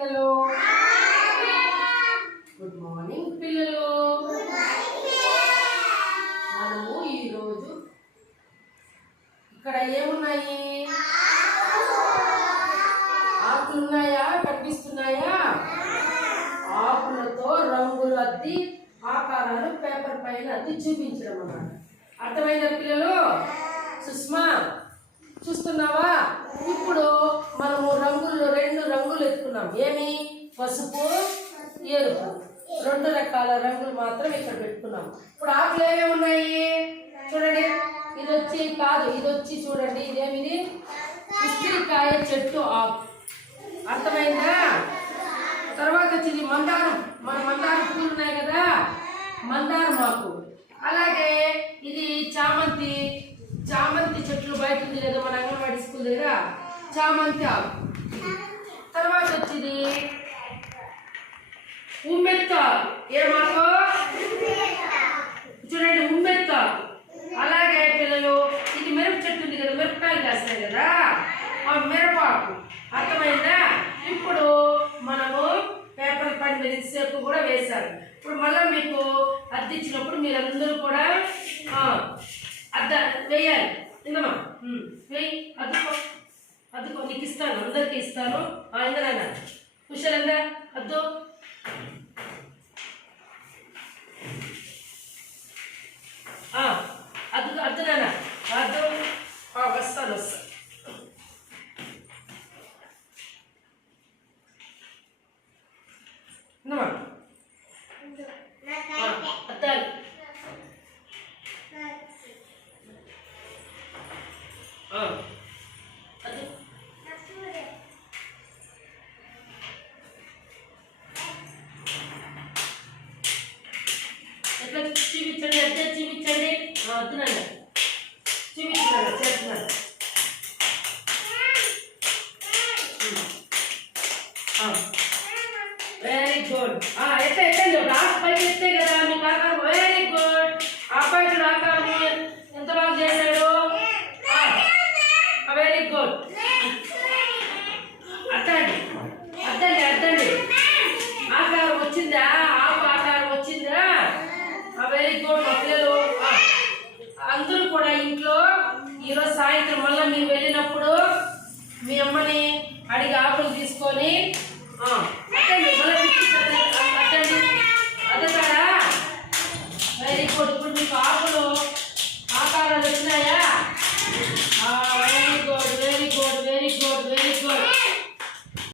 పిల్లలు. Good morning పిల్లలు. మనము ఈరోజు ఇక్కడ ఏమున్నాయి? ఆకులు ఉన్నాయా? కనిపిస్తున్నాయా? ఆకులతో రంగులు అద్ది ఆకారాలు పేపర్ పైన అద్ది చూపించడం అన్నమాట. అర్థమైందా పిల్లలు? సుష్మా చూస్తున్నావా? ఇప్పుడు మనము రంగుల్లో 2 రంగులు ఎత్తుకున్నాం. ఏమి? పసుపు, ఎరుపు. 2 రకాల రంగులు మాత్రం ఇక్కడ పెట్టుకున్నాం. ఇప్పుడు ఆకులు ఏమేమి ఉన్నాయి చూడండి. ఇది వచ్చి కాదు, ఇది వచ్చి చూడండి. ఇదేమిది? ఉసిరికాయ చెట్టు ఆకు. అర్థమైందా? తర్వాత వచ్చింది మందారం. మన మందారం పూలు ఉన్నాయి కదా, మందారం ఆకు. అలాగే ఇది చామంతి. చామంతి చెట్లు బయట ఉంది కదా మన అంగన్వాడీ స్కూల్ దగ్గర, చామంతి ఆకు. తర్వాత వచ్చింది ఉమ్మెత్త. ఏమాకు? చూడండి, ఉమ్మెత్త. అలాగే పిల్లలు ఇది మిరప చెట్టు ఉంది కదా, మిరపకాయలు కాస్తాయి కదా, ఆ మిరపాకు. అర్థమైందా? ఇప్పుడు మనము పేపర్ పైన మెరిసేపు కూడా వేశారు. ఇప్పుడు మళ్ళీ మీకు అద్దించినప్పుడు మీరందరూ కూడా అద్ద వేయాలి. ఇందమ్మా వేయి, అద్దుకో అద్దుకో. నీకు ఇస్తాను, అందరికి ఇస్తాను. ఇందనా కుషలందా అద్దు. అద్దు అద్దునా అద్దు. వస్తాను వస్తాను. అద్దాలి. అద్దు. ఎట్లా చూపించండి, అద్దె చూపించండి. వద్దునండి, చూపించున్నాను, చేస్తున్నాను. Very good. ఎట్లా ఎట్టండి, ఒక పైకి ఎత్తే కదా మీకు ఆకారం. Very good. అబ్బాయి ఆకారం ఎంత బాగా చేశాడు. Very good. అద్దండి అద్దండి అద్దండి. ఆకారం వచ్చిందా? ఆకు ఆకారం వచ్చిందా? Very good. మా పిల్లలు అందరూ కూడా ఇంట్లో ఈరోజు సాయంత్రం మళ్ళీ మీరు వెళ్ళినప్పుడు మీ అమ్మని అడిగి ఆకులు తీసుకొని అట్టండి.